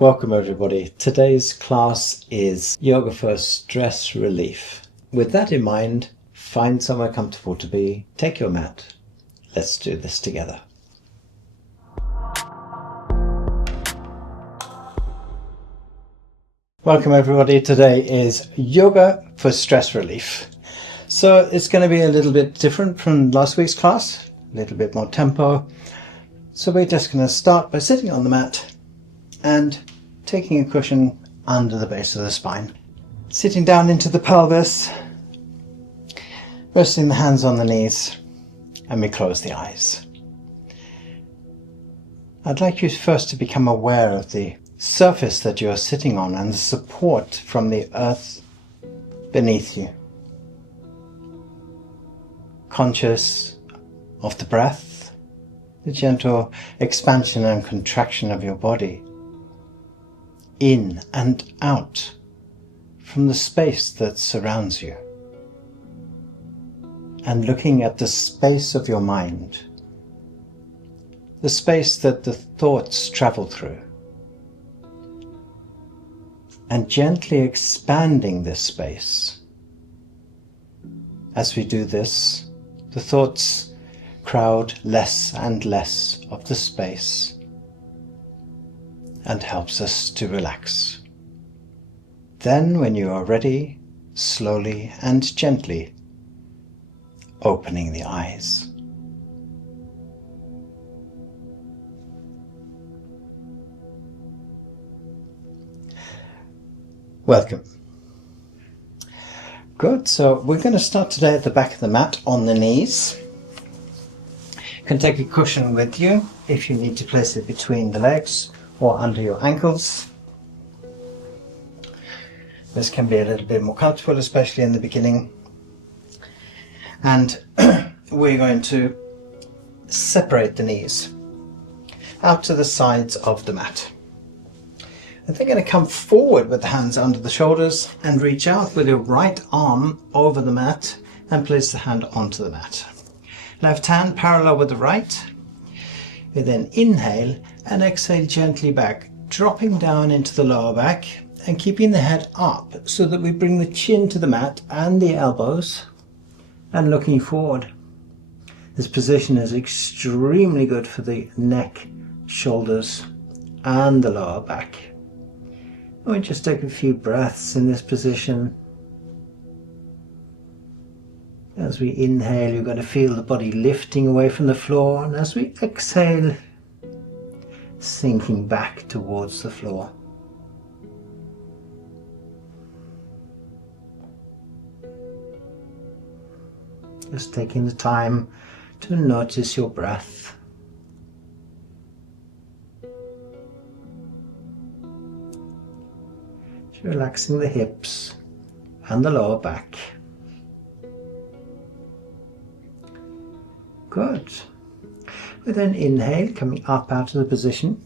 Welcome everybody. Today's class is yoga for stress relief. With that in mind, find somewhere comfortable to be, take your mat. Let's do this together. Welcome everybody. Today is yoga for stress relief. So it's going to be a little bit different from last week's class, a little bit more tempo. So we're just going to start by sitting on the mat and taking a cushion under the base of the spine. Sitting down into the pelvis, resting the hands on the knees, and we close the eyes. I'd like you first to become aware of the surface that you're sitting on and the support from the earth beneath you. Conscious of the breath, the gentle expansion and contraction of your body, in and out from the space that surrounds you, and looking at the space of your mind, the space that the thoughts travel through, and gently expanding this space. As we do this, the thoughts crowd less and less of the space and helps us to relax. Then, when you are ready, slowly and gently opening the eyes. Welcome. Good, so we're going to start today at the back of the mat on the knees. You can take a cushion with you if you need to place it between the legs or under your ankles. This can be a little bit more comfortable, especially in the beginning. And we're going to separate the knees out to the sides of the mat. And they're going to come forward with the hands under the shoulders and reach out with your right arm over the mat and place the hand onto the mat. Left hand parallel with the right. We then inhale and exhale gently back, dropping down into the lower back and keeping the head up so that we bring the chin to the mat and the elbows and looking forward. This position is extremely good for the neck, shoulders and the lower back. And we just take a few breaths in this position. As we inhale, you're going to feel the body lifting away from the floor, and as we exhale, sinking back towards the floor. Just taking the time to notice your breath. Just relaxing the hips and the lower back. Good. We then inhale, coming up out of the position.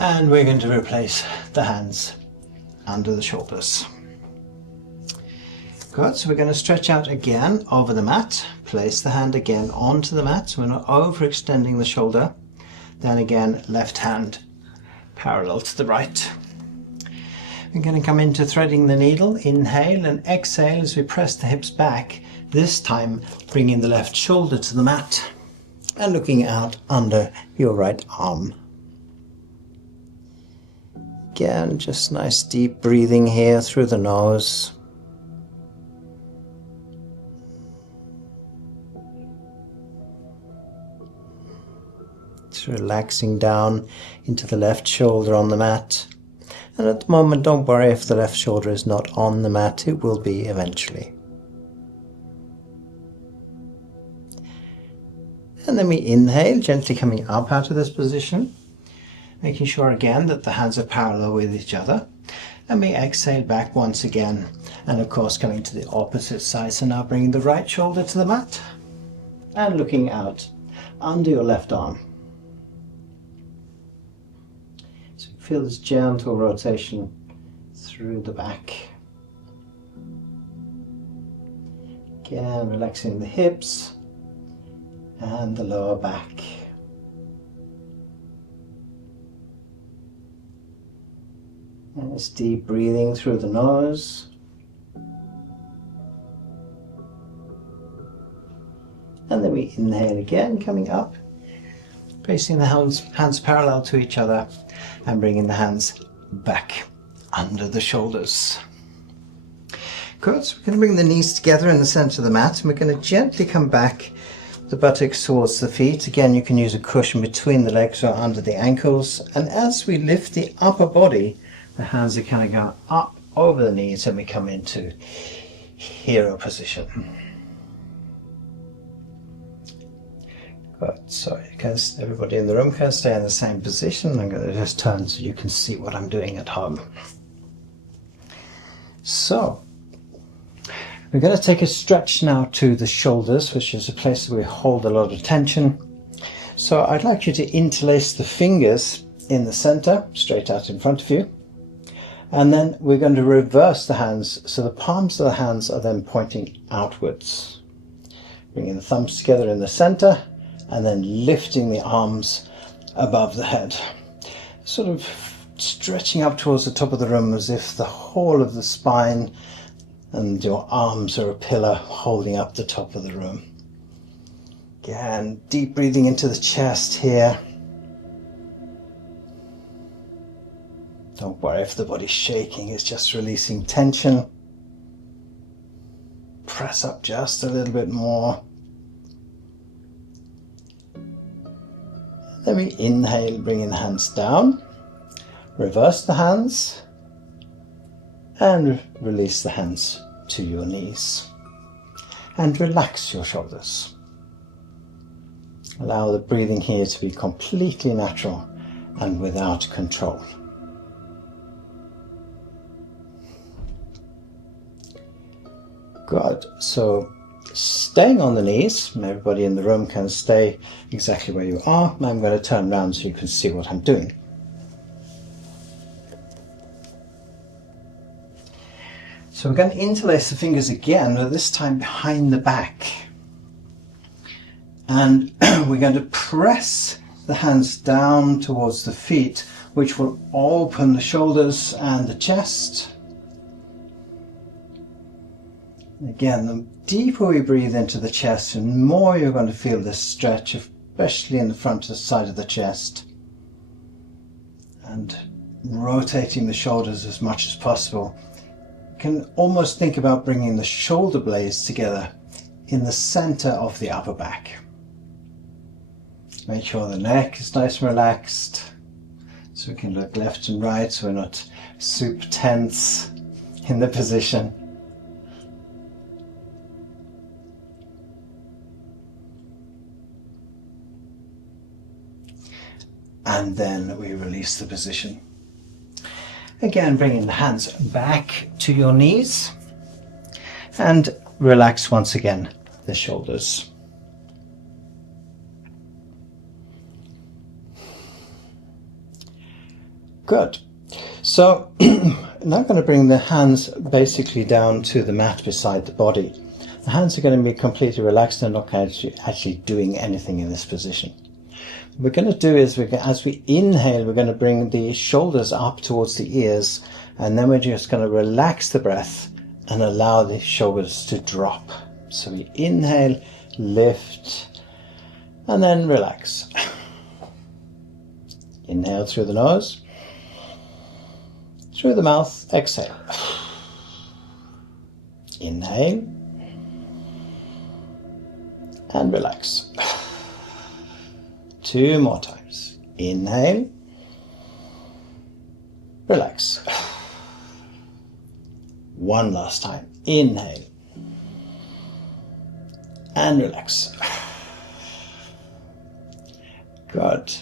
And we're going to replace the hands under the shoulders. Good, so we're going to stretch out again over the mat. Place the hand again onto the mat, so we're not overextending the shoulder. Then again, left hand parallel to the right. We're going to come into threading the needle. Inhale and exhale as we press the hips back. This time bringing the left shoulder to the mat and looking out under your right arm. Again, just nice deep breathing here through the nose. Just relaxing down into the left shoulder on the mat. And at the moment, don't worry if the left shoulder is not on the mat, it will be eventually. And then we inhale, gently coming up out of this position, making sure again that the hands are parallel with each other. And we exhale back once again, and of course coming to the opposite side. So now bringing the right shoulder to the mat and looking out under your left arm. So feel this gentle rotation through the back. Again, relaxing the hips and the lower back. And it's deep breathing through the nose. And then we inhale again, coming up, placing the hands parallel to each other and bringing the hands back under the shoulders. Good, so we're going to bring the knees together in the center of the mat, and we're going to gently come back the buttocks towards the feet. Again, you can use a cushion between the legs or under the ankles, and as we lift the upper body, the hands are kind of going up over the knees and we come into hero position. Good, so everybody in the room can stay in the same position. I'm going to just turn so you can see what I'm doing at home. So, we're going to take a stretch now to the shoulders, which is a place where we hold a lot of tension. So I'd like you to interlace the fingers in the center, straight out in front of you. And then we're going to reverse the hands, so the palms of the hands are then pointing outwards. Bringing the thumbs together in the center, and then lifting the arms above the head. Sort of stretching up towards the top of the room as if the whole of the spine and your arms are a pillar holding up the top of the room. Again, deep breathing into the chest here. Don't worry if the body's shaking, it's just releasing tension. Press up just a little bit more. Then we inhale, bringing the hands down. Reverse the hands. And release the hands to your knees. And relax your shoulders. Allow the breathing here to be completely natural and without control. Good. So staying on the knees, everybody in the room can stay exactly where you are. I'm going to turn around so you can see what I'm doing. So we're going to interlace the fingers again, but this time behind the back. And we're going to press the hands down towards the feet, which will open the shoulders and the chest. Again, the deeper we breathe into the chest, the more you're going to feel this stretch, especially in the front side of the chest. And rotating the shoulders as much as possible. Can almost think about bringing the shoulder blades together in the center of the upper back. Make sure the neck is nice and relaxed, so we can look left and right, so we're not super tense in the position. And then we release the position. Again, bringing the hands back to your knees and relax once again the shoulders. Good. So now I'm going to bring the hands basically down to the mat beside the body. The hands are going to be completely relaxed and not actually doing anything in this position. What we're going to do is, as we inhale, we're going to bring the shoulders up towards the ears, and then we're just going to relax the breath and allow the shoulders to drop. So we inhale, lift, and then relax. Inhale through the nose, through the mouth, exhale. Inhale, and relax. 2 more times. Inhale, relax. 1 last time. Inhale, and relax. Good.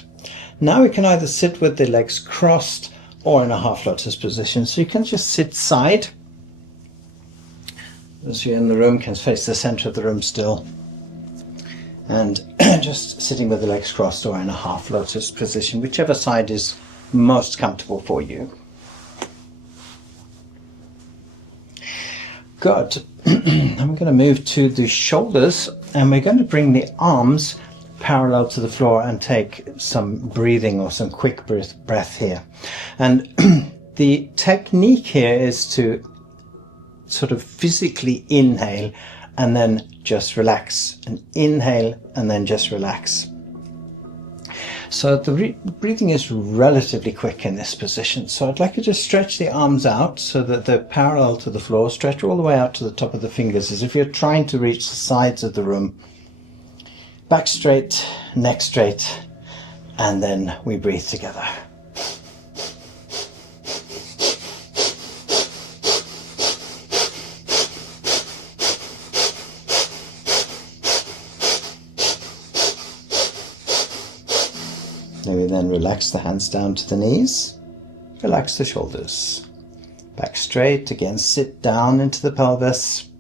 Now we can either sit with the legs crossed or in a half lotus position. So you can just sit side. Those of you in the room can face the center of the room still. And just sitting with the legs crossed or in a half lotus position, whichever side is most comfortable for you. Good. I'm going to move to the shoulders, and we're going to bring the arms parallel to the floor and take some breathing or some quick breath here. And The technique here is to sort of physically inhale and then just relax, and inhale and then just relax. So the breathing is relatively quick in this position. So I'd like you to stretch the arms out so that they're parallel to the floor. Stretch all the way out to the top of the fingers as if you're trying to reach the sides of the room. Back straight, neck straight, and then we breathe together. Maybe then relax the hands down to the knees, relax the shoulders. Back straight, again sit down into the pelvis.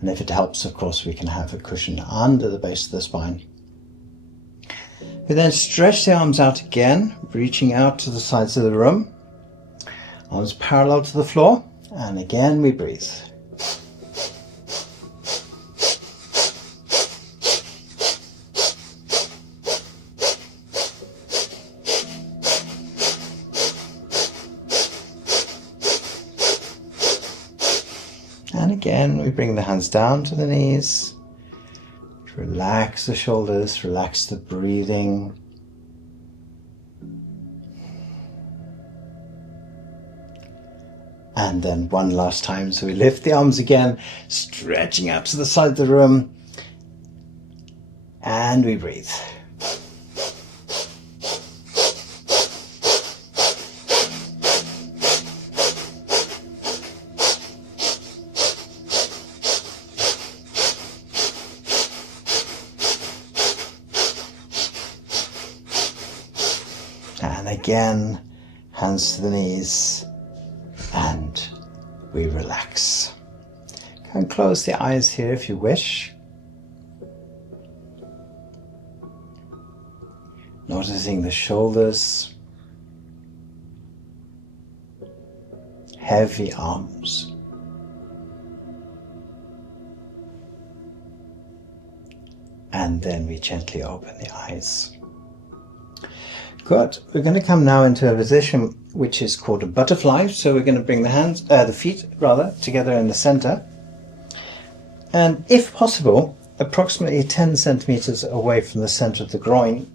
And if it helps, of course, we can have a cushion under the base of the spine. We then stretch the arms out again, reaching out to the sides of the room. Arms parallel to the floor, and again we breathe. And again, we bring the hands down to the knees. Relax the shoulders, relax the breathing. And then one last time, so we lift the arms again, stretching out to the side of the room. And we breathe. And again, hands to the knees, and we relax. You can close the eyes here if you wish. Noticing the shoulders, heavy arms. And then we gently open the eyes. Good. We're going to come now into a position which is called a butterfly. So we're going to bring the feet together in the center. And if possible, approximately 10 centimeters away from the center of the groin.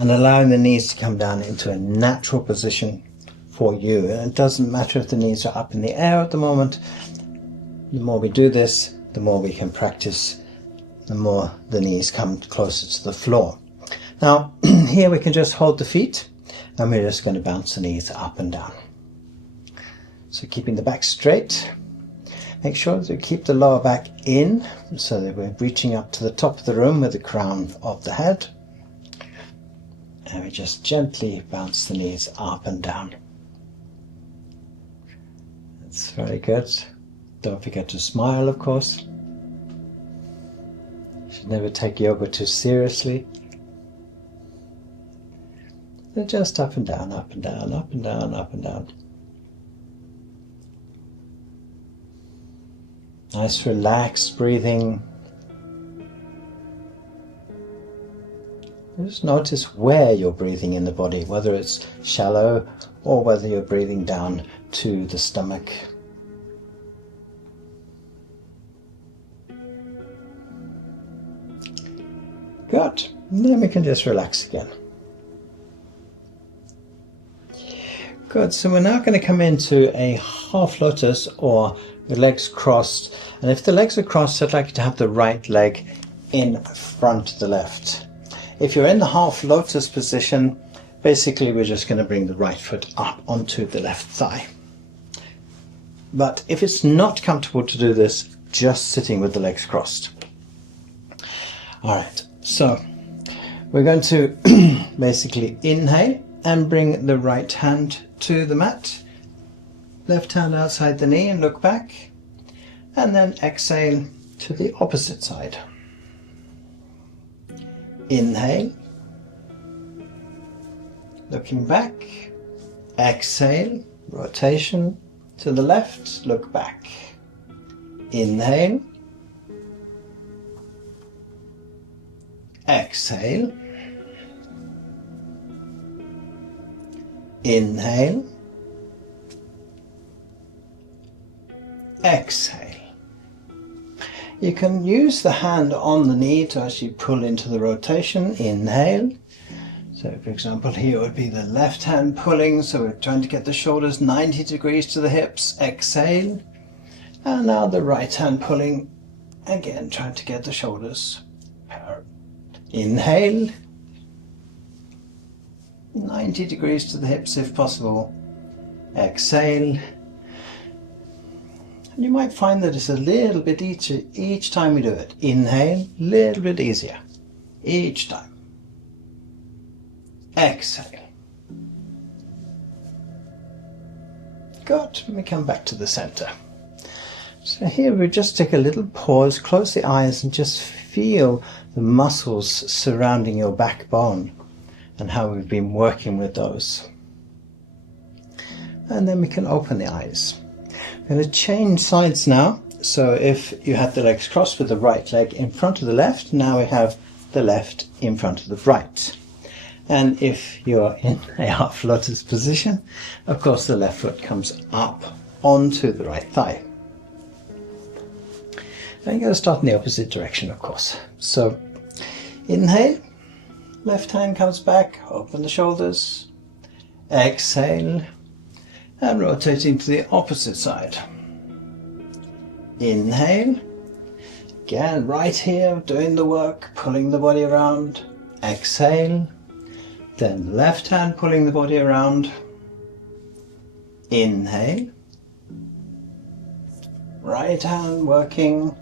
And allowing the knees to come down into a natural position for you. And it doesn't matter if the knees are up in the air at the moment. The more we do this, the more we can practice, the more the knees come closer to the floor. Now, here we can just hold the feet, and we're just going to bounce the knees up and down. So keeping the back straight. Make sure that we keep the lower back in, so that we're reaching up to the top of the room with the crown of the head. And we just gently bounce the knees up and down. That's very good. Don't forget to smile, of course. You should never take yoga too seriously. They're just up and down, up and down, up and down, up and down. Nice relaxed breathing. Just notice where you're breathing in the body, whether it's shallow or whether you're breathing down to the stomach. Good. And then we can just relax again. Good, so we're now going to come into a half lotus or the legs crossed. And if the legs are crossed, I'd like you to have the right leg in front of the left. If you're in the half lotus position, basically we're just going to bring the right foot up onto the left thigh. But if it's not comfortable to do this, just sitting with the legs crossed. All right, so we're going to basically inhale and bring the right hand to the mat. Left hand outside the knee and look back. And then exhale to the opposite side. Inhale. Looking back. Exhale. Rotation to the left. Look back. Inhale. Exhale. Inhale. Exhale. You can use the hand on the knee to actually pull into the rotation. Inhale. So for example, here would be the left hand pulling, so we're trying to get the shoulders 90 degrees to the hips. Exhale. And now the right hand pulling, again trying to get the shoulders. Inhale. 90 degrees to the hips if possible. Exhale. And you might find that it's a little bit easier each time we do it. Inhale, a little bit easier each time. Exhale. Good. Let me come back to the center. So here we just take a little pause, close the eyes and just feel the muscles surrounding your backbone and how we've been working with those. And then we can open the eyes. I'm going to change sides now. So if you had the legs crossed with the right leg in front of the left, now we have the left in front of the right. And if you're in a half lotus position, of course the left foot comes up onto the right thigh. Then you're going to start in the opposite direction, of course. So inhale, left hand comes back, open the shoulders. Exhale. And rotating to the opposite side. Inhale. Again, right here, doing the work, pulling the body around. Exhale. Then left hand pulling the body around. Inhale. Right hand working.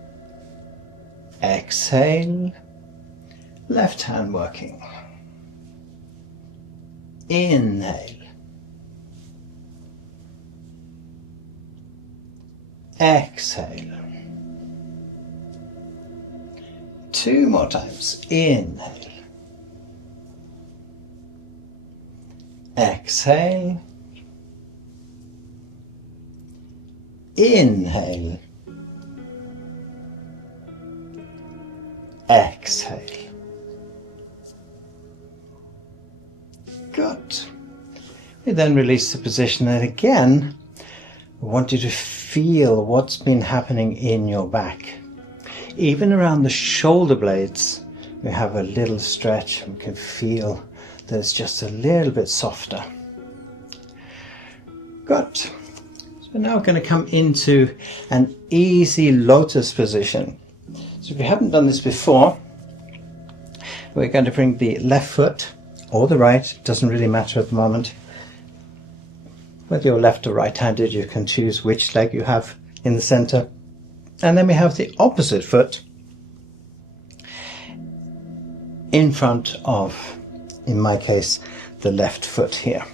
Exhale. Left hand working. Inhale. Exhale. 2 more times. Inhale. Exhale. Inhale. Exhale. Good. We then release the position, and again I want you to feel what's been happening in your back. Even around the shoulder blades, we have a little stretch and we can feel that it's just a little bit softer. Good. So now we're going to come into an easy lotus position. So if you haven't done this before, we're going to bring the left foot or the right, it doesn't really matter at the moment. Whether you're left or right-handed, you can choose which leg you have in the center. And then we have the opposite foot in front of, in my case, the left foot here.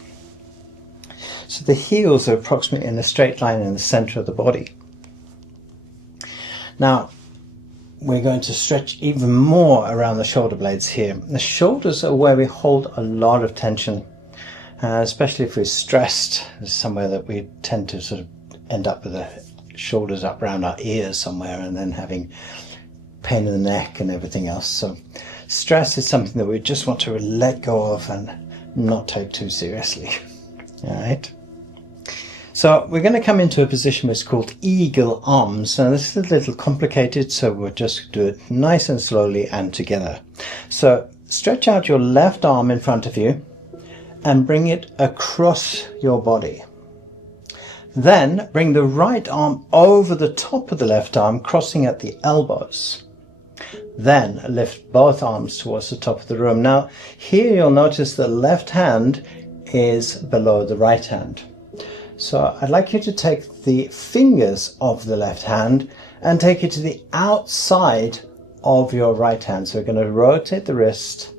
So the heels are approximately in a straight line in the center of the body. Now, we're going to stretch even more around the shoulder blades here. The shoulders are where we hold a lot of tension. Especially if we're stressed, somewhere that we tend to sort of end up with the shoulders up around our ears somewhere and then having pain in the neck and everything else. So stress is something that we just want to let go of and not take too seriously. All right. So we're going to come into a position which is called eagle arms. Now this is a little complicated, so we'll just do it nice and slowly and together. So stretch out your left arm in front of you and bring it across your body. Then bring the right arm over the top of the left arm, crossing at the elbows. Then lift both arms towards the top of the room. Now here you'll notice the left hand is below the right hand. So I'd like you to take the fingers of the left hand and take it to the outside of your right hand. So we're going to rotate the wrist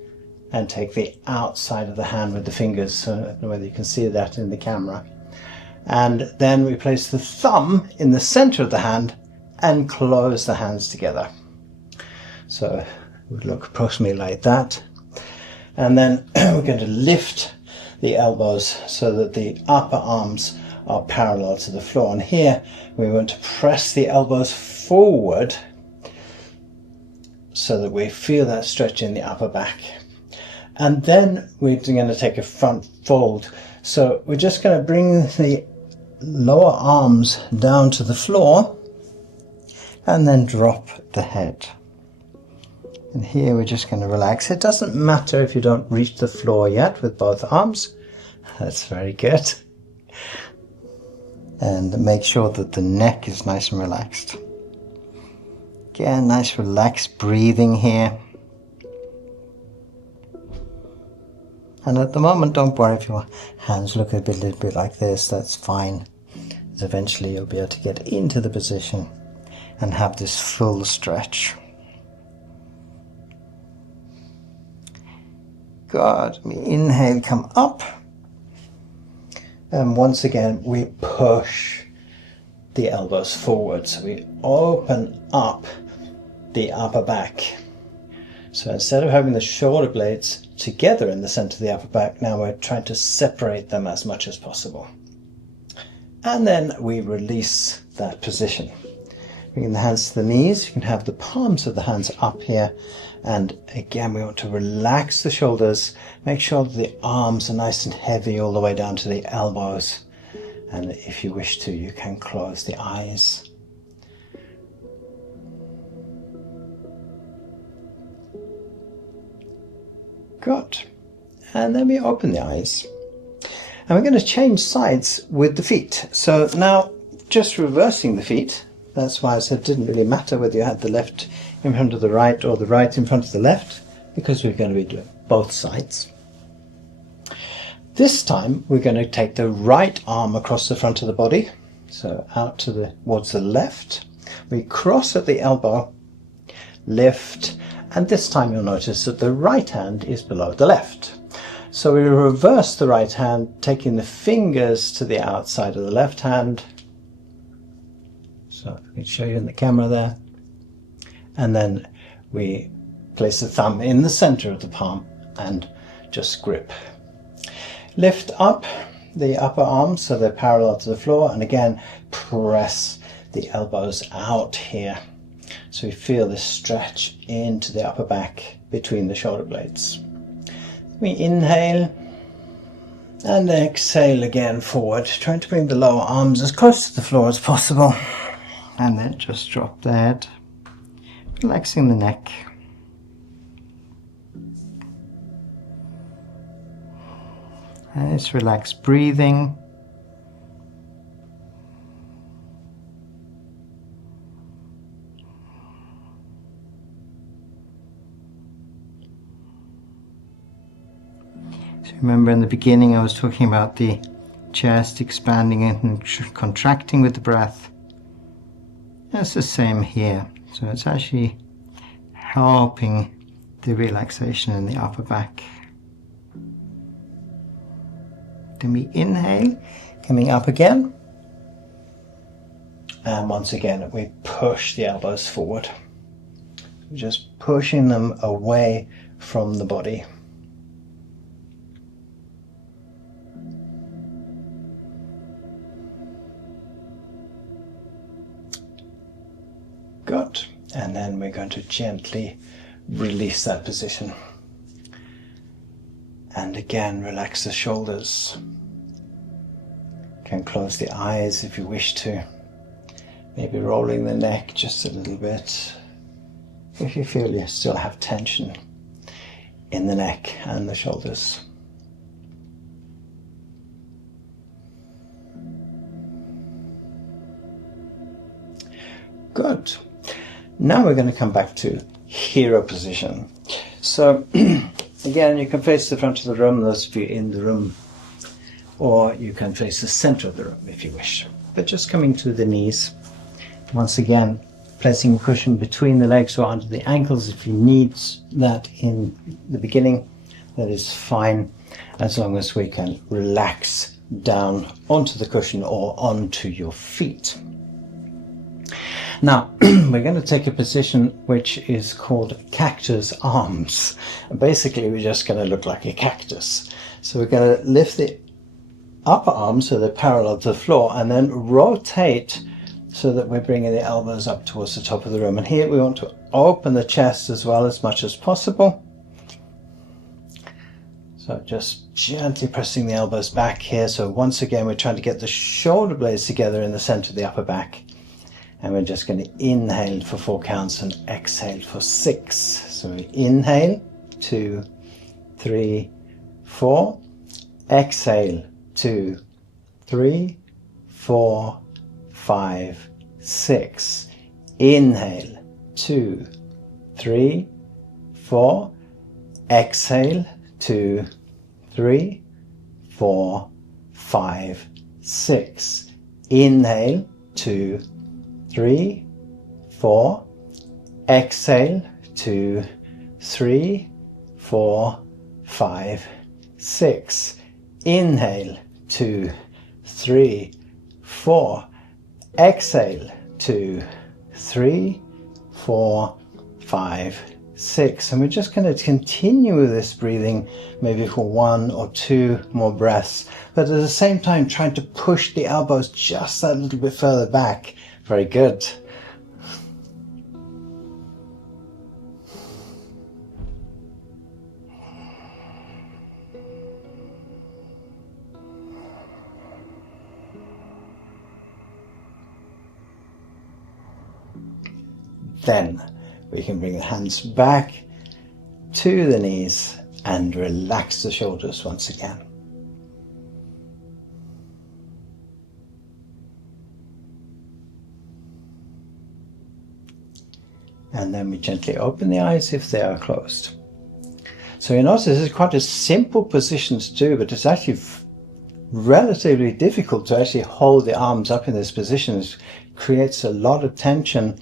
and take the outside of the hand with the fingers. So I don't know whether you can see that in the camera. And then we place the thumb in the center of the hand and close the hands together. So it would look approximately like that. And then we're going to lift the elbows so that the upper arms are parallel to the floor. And here we want to press the elbows forward so that we feel that stretch in the upper back. And then we're going to take a front fold. So we're just going to bring the lower arms down to the floor and then drop the head. And here we're just going to relax. It doesn't matter if you don't reach the floor yet with both arms. That's very good. And make sure that the neck is nice and relaxed. Again, nice relaxed breathing here. And at the moment, don't worry if your hands look a little bit like this, that's fine. Because eventually you'll be able to get into the position and have this full stretch. Good. We inhale, come up. And once again, we push the elbows forward. So we open up the upper back. So instead of having the shoulder blades together in the center of the upper back, now we're trying to separate them as much as possible. And then we release that position. Bringing the hands to the knees, you can have the palms of the hands up here. And again, we want to relax the shoulders, make sure that the arms are nice and heavy all the way down to the elbows. And if you wish to, you can close the eyes. Good. And then we open the eyes. And we're going to change sides with the feet. So now, just reversing the feet. That's why I said it didn't really matter whether you had the left in front of the right or the right in front of the left, because we're going to be doing both sides. This time we're going to take the right arm across the front of the body, so out towards the left. We cross at the elbow, lift, and this time you'll notice that the right hand is below the left. So we reverse the right hand, taking the fingers to the outside of the left hand. So I can show you in the camera there. And then we place the thumb in the center of the palm and just grip. Lift up the upper arms so they're parallel to the floor, and again press the elbows out here. So we feel this stretch into the upper back between the shoulder blades. We inhale and exhale again forward, trying to bring the lower arms as close to the floor as possible. And then just drop the head, relaxing the neck. Nice relaxed breathing. So remember in the beginning I was talking about the chest expanding and contracting with the breath. It's the same here. So it's actually helping the relaxation in the upper back. Then we inhale, coming up again. And once again, we push the elbows forward. Just pushing them away from the body. Good. And then we're going to gently release that position. And again, relax the shoulders. You can close the eyes if you wish to. Maybe rolling the neck just a little bit. If you feel you still have tension in the neck and the shoulders. Good. Now we're going to come back to hero position. So again, you can face the front of the room, those of you in the room, or you can face the center of the room if you wish. But just coming to the knees. Once again, placing a cushion between the legs or under the ankles if you need that in the beginning. That is fine, as long as we can relax down onto the cushion or onto your feet. Now, we're going to take a position which is called cactus arms. And basically, we're just going to look like a cactus. So we're going to lift the upper arms so they're parallel to the floor, and then rotate so that we're bringing the elbows up towards the top of the room. And here we want to open the chest as well as much as possible. So just gently pressing the elbows back here. So once again, we're trying to get the shoulder blades together in the center of the upper back. And we're just going to inhale for 4 counts and exhale for 6. So we inhale, 2, 3, 4. Exhale, 2, 3, 4, 5, 6. Inhale, 2, 3, 4. Exhale, 2, 3, 4, 5, 6. Inhale, 2, 3, 4. Exhale, 2, 3, 4, 5, 6. Inhale, 2, 3, 4. Exhale, 2, 3, 4, 5, 6. And we're just going to continue with this breathing maybe for 1 or 2 more breaths, but at the same time trying to push the elbows just that little bit further back. Very good. Then we can bring the hands back to the knees and relax the shoulders once again. And then we gently open the eyes if they are closed. So you notice this is quite a simple position to do, but it's actually relatively difficult to actually hold the arms up in this position. It creates a lot of tension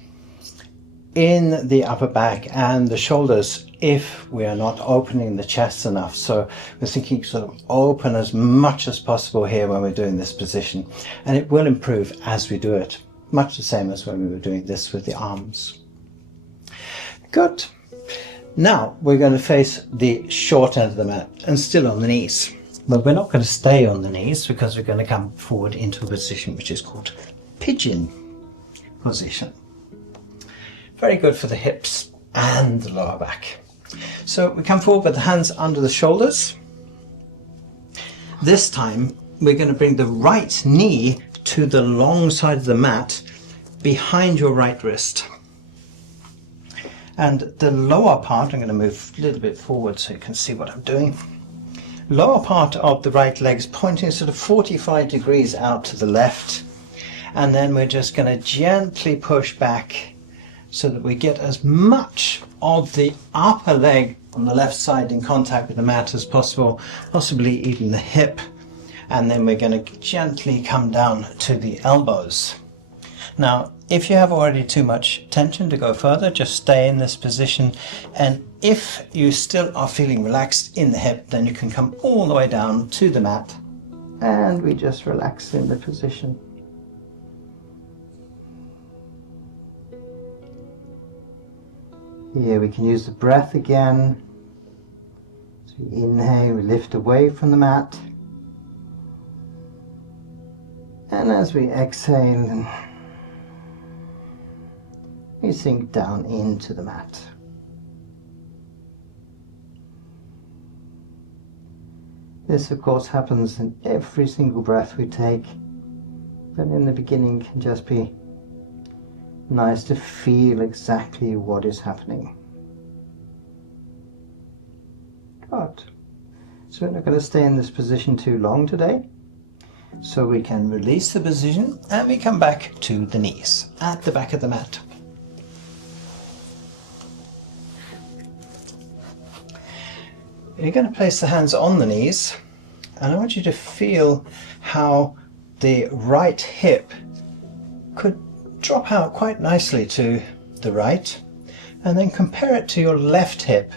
in the upper back and the shoulders if we are not opening the chest enough. So we're thinking sort of open as much as possible here when we're doing this position, and it will improve as we do it, much the same as when we were doing this with the arms. Good. Now we're going to face the short end of the mat and still on the knees. But we're not going to stay on the knees because we're going to come forward into a position which is called pigeon position. Very good for the hips and the lower back. So we come forward with the hands under the shoulders. This time we're going to bring the right knee to the long side of the mat behind your right wrist. And the lower part, I'm going to move a little bit forward so you can see what I'm doing. Lower part of the right leg is pointing sort of 45 degrees out to the left. And then we're just going to gently push back so that we get as much of the upper leg on the left side in contact with the mat as possible, possibly even the hip. And then we're going to gently come down to the elbows. Now, if you have already too much tension to go further, just stay in this position. And if you still are feeling relaxed in the hip, then you can come all the way down to the mat. And we just relax in the position. Here we can use the breath again. So we inhale, we lift away from the mat. And as we exhale, we sink down into the mat. This of course happens in every single breath we take, but in the beginning can just be nice to feel exactly what is happening. Good. So we're not going to stay in this position too long today. So we can release the position and we come back to the knees at the back of the mat. You're going to place the hands on the knees, and I want you to feel how the right hip could drop out quite nicely to the right, and then compare it to your left hip.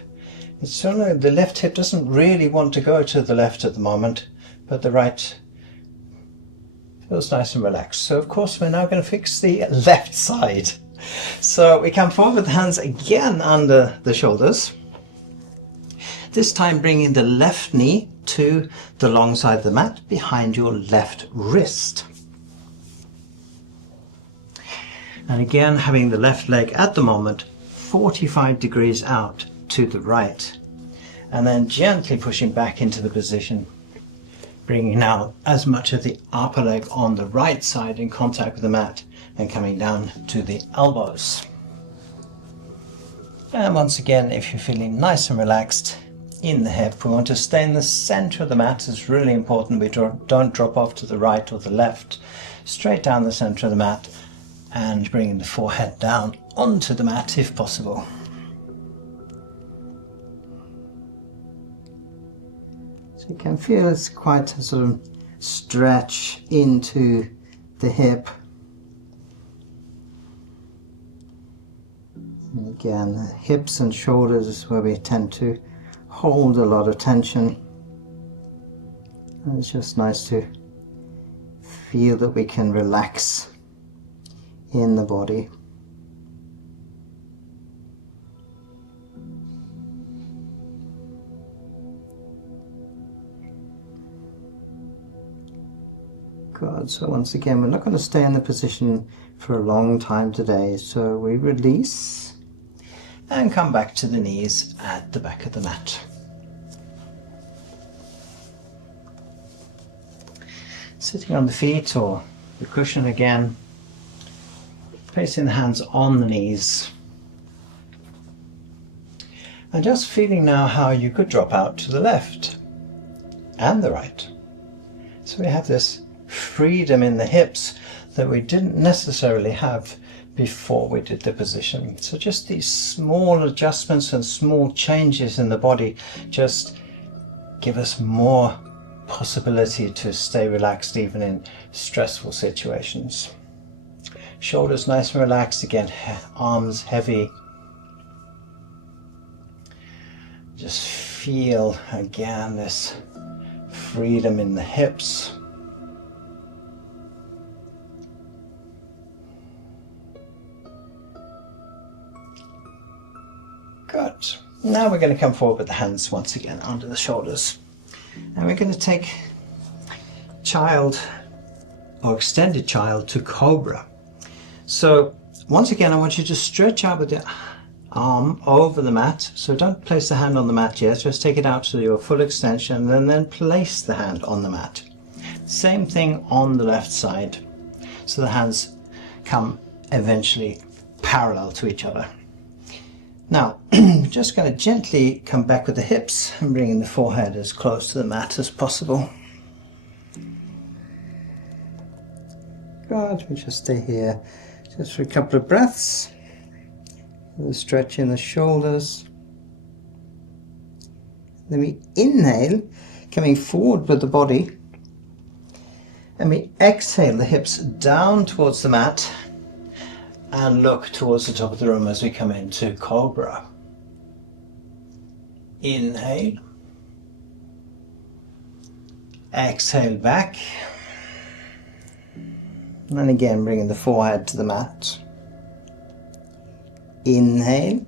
It's certainly the left hip doesn't really want to go to the left at the moment, but the right feels nice and relaxed. So of course we're now going to fix the left side. So we come forward with the hands again under the shoulders. This time bringing the left knee to the long side of the mat behind your left wrist. And again having the left leg at the moment 45 degrees out to the right. and then gently pushing back into the position, bringing now as much of the upper leg on the right side in contact with the mat and coming down to the elbows. And once again, if you're feeling nice and relaxed in the hip, we want to stay in the center of the mat. It's really important we don't drop off to the right or the left. Straight down the center of the mat and bringing the forehead down onto the mat if possible. So you can feel it's quite a sort of stretch into the hip. And again, the hips and shoulders is where we tend to hold a lot of tension. And it's just nice to feel that we can relax in the body. Good. So once again, we're not going to stay in the position for a long time today. So we release and come back to the knees at the back of the mat. Sitting on the feet or the cushion again, placing the hands on the knees. And just feeling now how you could drop out to the left and the right. So we have this freedom in the hips that we didn't necessarily have before we did the position. So just these small adjustments and small changes in the body just give us more possibility to stay relaxed even in stressful situations. Shoulders nice and relaxed again, arms heavy. Just feel again this freedom in the hips. Good. Now we're going to come forward with the hands once again under the shoulders. And we're going to take child or extended child to cobra. So once again, I want you to stretch out with the arm over the mat. So don't place the hand on the mat yet. Just take it out to your full extension and then place the hand on the mat. Same thing on the left side. So the hands come eventually parallel to each other. Now, just going to gently come back with the hips and bringing the forehead as close to the mat as possible. Good, we just stay here just for a couple of breaths. The stretch in the shoulders. Then we inhale, coming forward with the body. And we exhale the hips down towards the mat. And look towards the top of the room as we come into cobra. Inhale. Exhale back. And then again bringing the forehead to the mat. Inhale.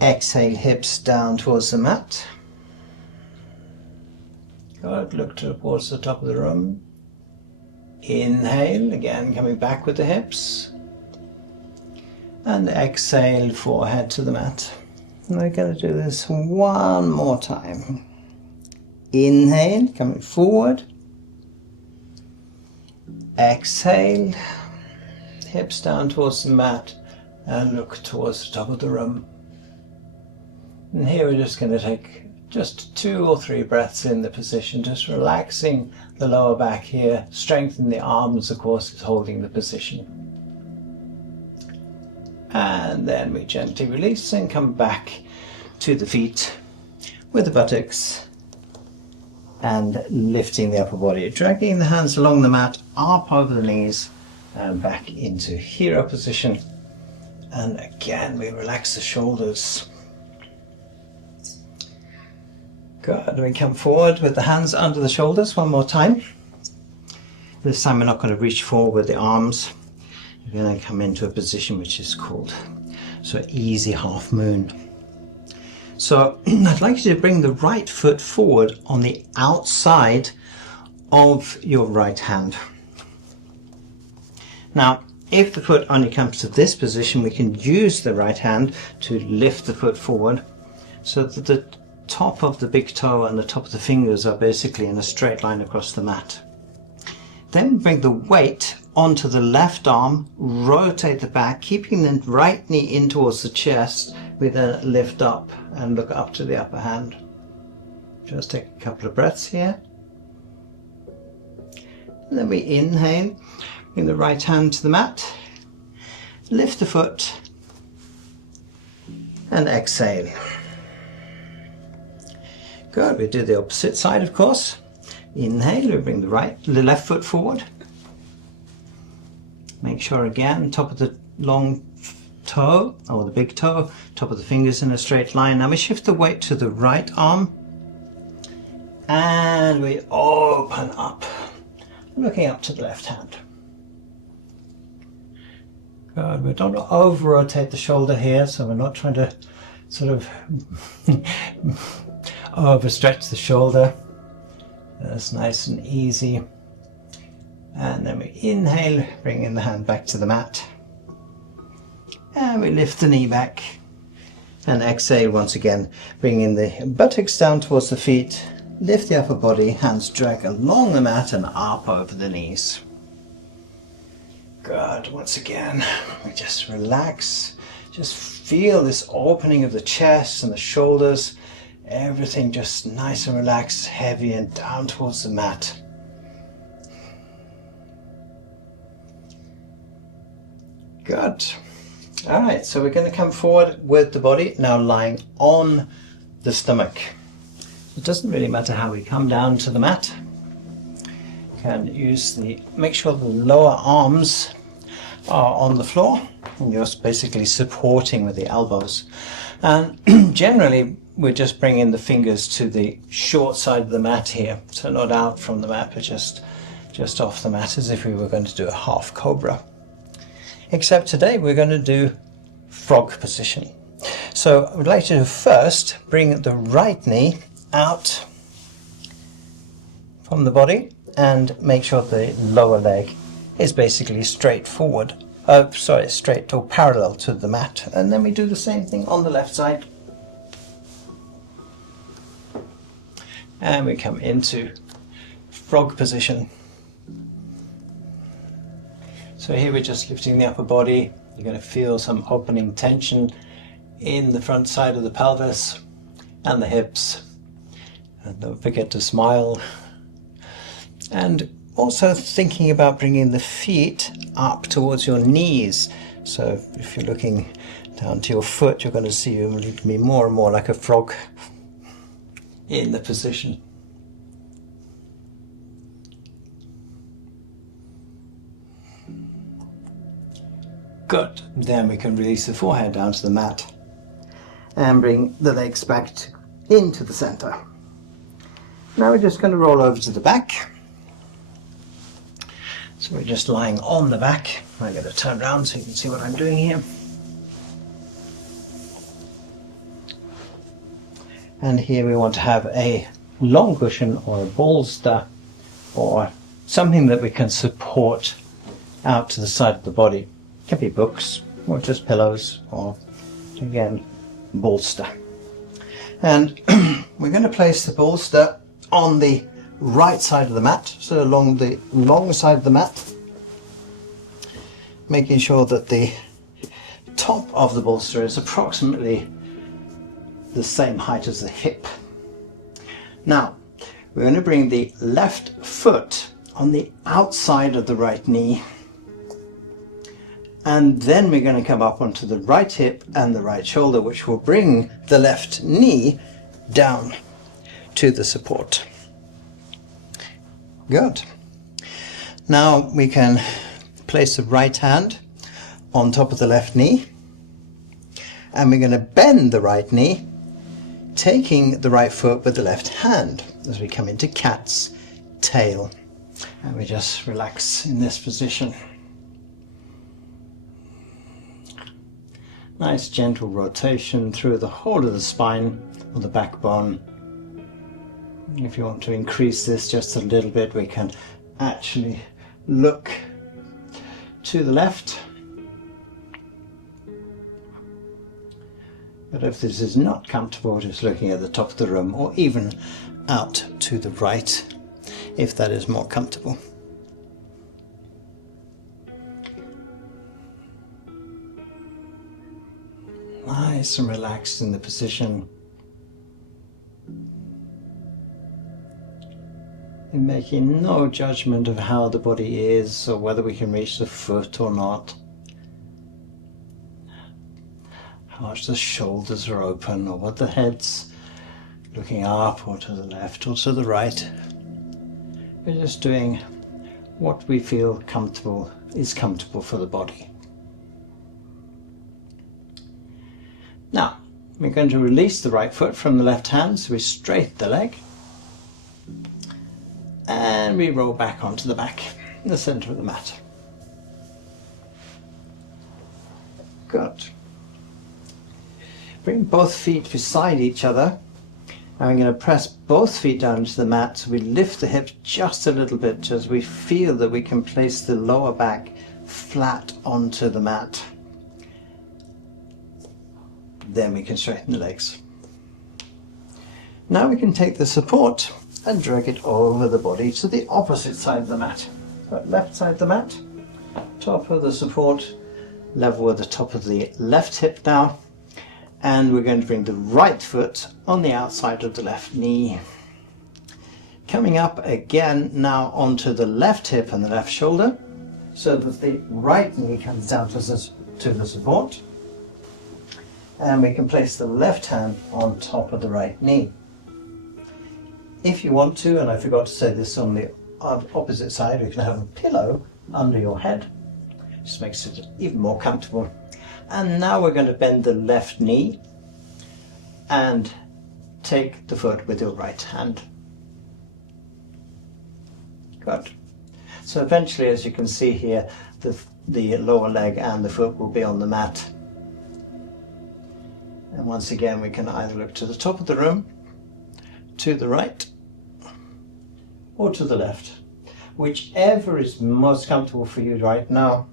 Exhale, hips down towards the mat. Good, look towards the top of the room. Inhale, again coming back with the hips. And exhale, forehead to the mat. And we're going to do this one more time. Inhale, coming forward. Exhale, hips down towards the mat and look towards the top of the room. And here we're just going to take just 2 or 3 breaths in the position, just relaxing the lower back here, strengthen the arms, of course, is holding the position. And then we gently release and come back to the feet with the buttocks and lifting the upper body, dragging the hands along the mat, up over the knees and back into hero position. And again, we relax the shoulders. Good, we come forward with the hands under the shoulders one more time. This time we're not going to reach forward with the arms. We're going to come into a position which is called easy half moon. So I'd like you to bring the right foot forward on the outside of your right hand. Now, if the foot only comes to this position, we can use the right hand to lift the foot forward so that the top of the big toe and the top of the fingers are basically in a straight line across the mat. Then bring the weight onto the left arm, rotate the back, keeping the right knee in towards the chest. We then lift up and look up to the upper hand. Just take a couple of breaths here. And then we inhale, bring the right hand to the mat, lift the foot, and exhale. Good, we do the opposite side of course. Inhale, we bring the left foot forward. Make sure again, top of the long toe, or the big toe, top of the fingers in a straight line. Now we shift the weight to the right arm, and we open up, looking up to the left hand. Good, we don't over-rotate the shoulder here, so we're not trying to sort of overstretch the shoulder. That's nice and easy. And then we inhale, bringing the hand back to the mat. And we lift the knee back. And exhale once again, bringing the buttocks down towards the feet. Lift the upper body, hands drag along the mat and up over the knees. Good, once again, we just relax. Just feel this opening of the chest and the shoulders. Everything just nice and relaxed, heavy and down towards the mat. Good. All right, so we're going to come forward with the body now lying on the stomach. It doesn't really matter how we come down to the mat. You can make sure the lower arms are on the floor and you're basically supporting with the elbows. And generally we're just bringing the fingers to the short side of the mat here, so not out from the mat, but just off the mat, as if we were going to do a half cobra. Except today we're going to do frog position. So I would like to first bring the right knee out from the body and make sure the lower leg is basically straight forward. Straight or parallel to the mat. And then we do the same thing on the left side. And we come into frog position. So here we're just lifting the upper body. You're going to feel some opening tension in the front side of the pelvis and the hips. And don't forget to smile. And also thinking about bringing the feet up towards your knees. So if you're looking down to your foot, you're going to see you be more and more like a frog in the position. Good. Then we can release the forehead down to the mat and bring the legs back into the center. Now we're just going to roll over to the back. So we're just lying on the back. I'm going to turn around so you can see what I'm doing here. And here we want to have a long cushion or a bolster or something that we can support out to the side of the body. It can be books or just pillows or, again, bolster. And we're going to place the bolster on the right side of the mat, so along the long side of the mat, making sure that the top of the bolster is approximately the same height as the hip. Now we're going to bring the left foot on the outside of the right knee, and then we're going to come up onto the right hip and the right shoulder, which will bring the left knee down to the support. Good. Now we can place the right hand on top of the left knee, and we're going to bend the right knee, taking the right foot with the left hand as we come into cat's tail. And we just relax in this position. Nice gentle rotation through the whole of the spine or the backbone. If you want to increase this just a little bit, we can actually look to the left. But if this is not comfortable, just looking at the top of the room, or even out to the right, if that is more comfortable. Nice and relaxed in the position. And making no judgment of how the body is, or whether we can reach the foot or not. How much the shoulders are open, or what the head's looking up or to the left or to the right. We're just doing what we feel comfortable is comfortable for the body. Now, we're going to release the right foot from the left hand, so we straighten the leg. And we roll back onto the back, in the center of the mat. Good. Bring both feet beside each other. And I'm going to press both feet down into the mat, so we lift the hips just a little bit as we feel that we can place the lower back flat onto the mat. Then we can straighten the legs. Now we can take the support and drag it over the body to the opposite side of the mat. So left side of the mat, top of the support, level with the top of the left hip now. And we're going to bring the right foot on the outside of the left knee. Coming up again now onto the left hip and the left shoulder, so that the right knee comes down to the support. And we can place the left hand on top of the right knee. If you want to, and I forgot to say this on the opposite side, you can have a pillow under your head. Just makes it even more comfortable. And now we're going to bend the left knee and take the foot with your right hand. Good. So eventually, as you can see here, the lower leg and the foot will be on the mat. And once again, we can either look to the top of the room, to the right, or to the left. Whichever is most comfortable for you right now.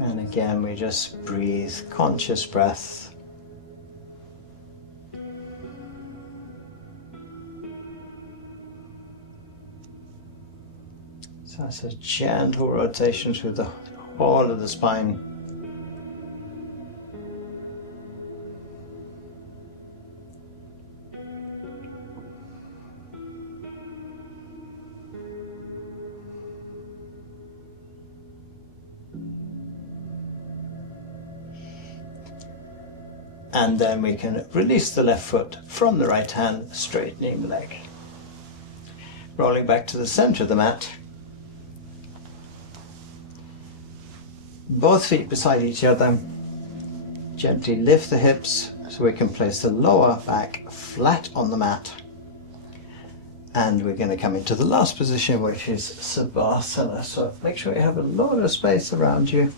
And again, we just breathe, conscious breath. So it's a gentle rotation through the whole of the spine. And then we can release the left foot from the right hand, straightening the leg. Rolling back to the center of the mat. Both feet beside each other. Gently lift the hips so we can place the lower back flat on the mat. And we're going to come into the last position, which is Savasana. So make sure you have a lot of space around you.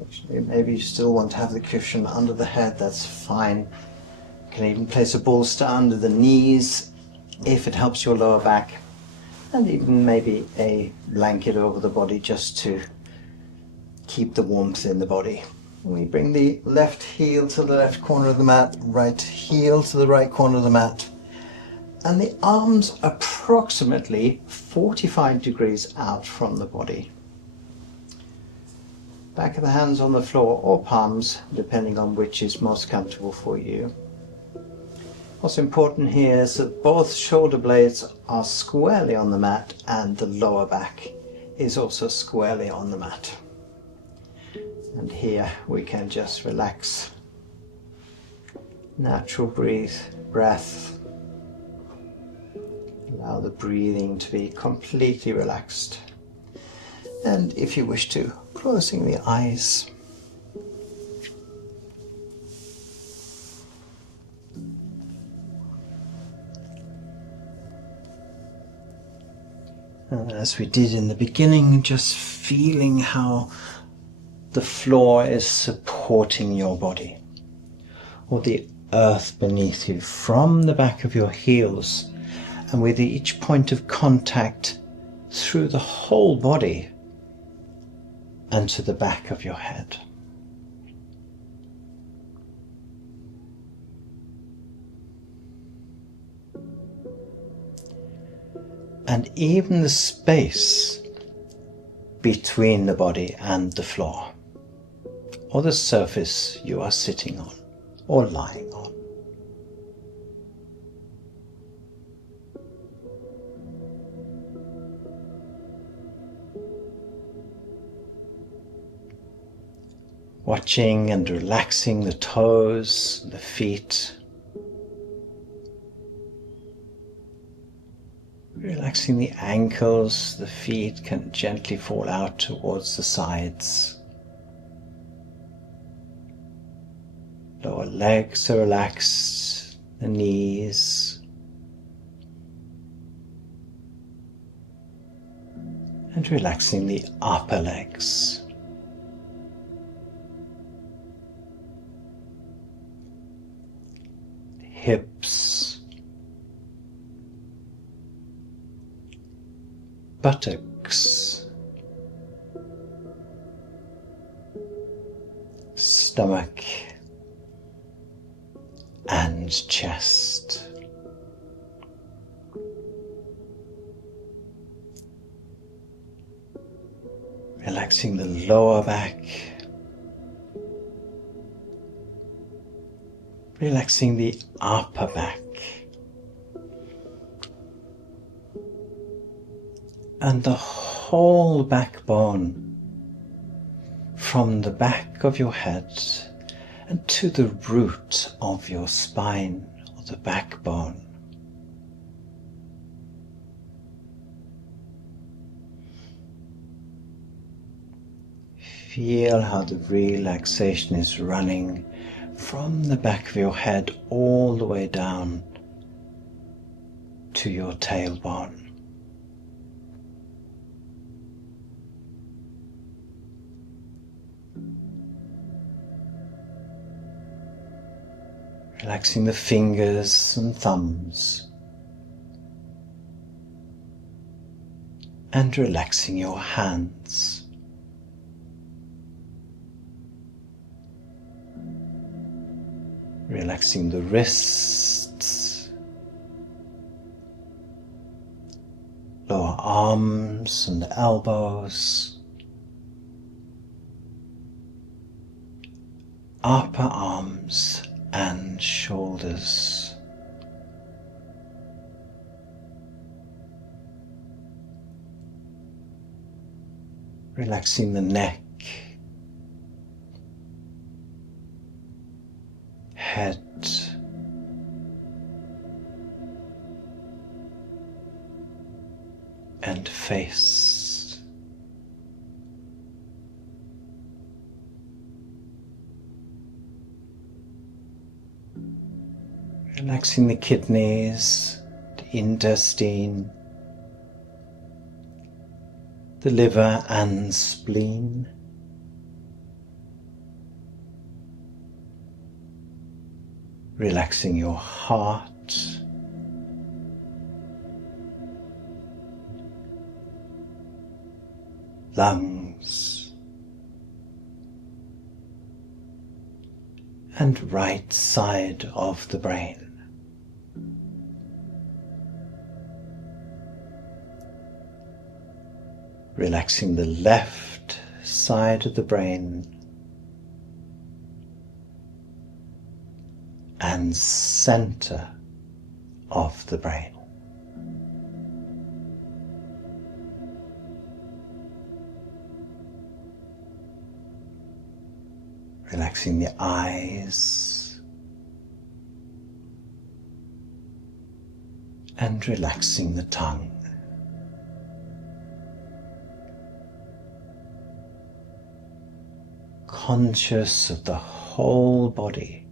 Actually, maybe you still want to have the cushion under the head, that's fine. You can even place a bolster under the knees if it helps your lower back, and even maybe a blanket over the body just to keep the warmth in the body. We bring the left heel to the left corner of the mat, right heel to the right corner of the mat, and the arms approximately 45 degrees out from the body. Back of the hands on the floor or palms, depending on which is most comfortable for you. What's important here is that both shoulder blades are squarely on the mat and the lower back is also squarely on the mat. And here we can just relax. Natural breath. Allow the breathing to be completely relaxed. And if you wish to, closing the eyes. And as we did in the beginning, just feeling how the floor is supporting your body, or the earth beneath you from the back of your heels, and with each point of contact through the whole body and to the back of your head. And even the space between the body and the floor, or the surface you are sitting on or lying on. Watching and relaxing the toes, the feet. Relaxing the ankles, the feet can gently fall out towards the sides. Lower legs are relaxed, the knees. And relaxing the upper legs. Hips, buttocks, stomach and chest. Relaxing the lower back. Relaxing the upper back and the whole backbone from the back of your head and to the root of your spine or the backbone. Feel how the relaxation is running from the back of your head all the way down to your tailbone. Relaxing the fingers and thumbs. And relaxing your hands. Relaxing the wrists, lower arms and elbows, upper arms and shoulders. Relaxing the neck, head, and face. Relaxing the kidneys, the intestine, the liver and spleen. Relaxing your heart, lungs, and right side of the brain. Relaxing the left side of the brain and center of the brain. Relaxing the eyes and relaxing the tongue. Conscious of the whole body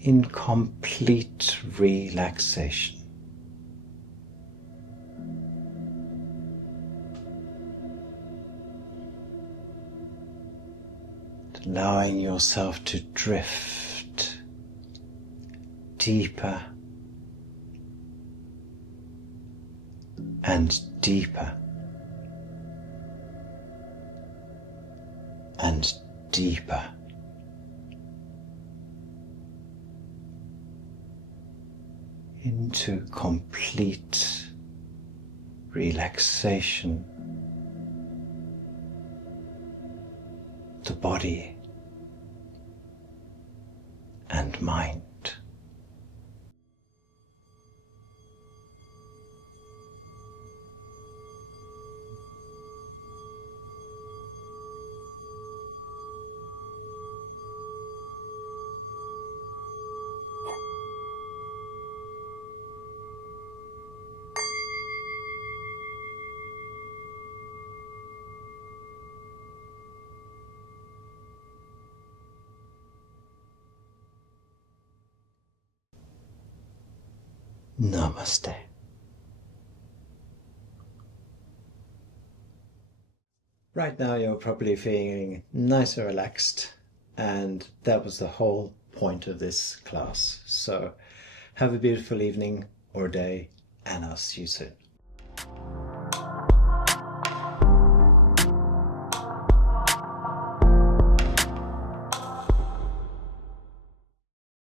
in complete relaxation. Allowing yourself to drift deeper and deeper and deeper. Into complete relaxation. The body and mind. Namaste. Right now you're probably feeling nice and relaxed, and that was the whole point of this class. So have a beautiful evening or day, and I'll see you soon.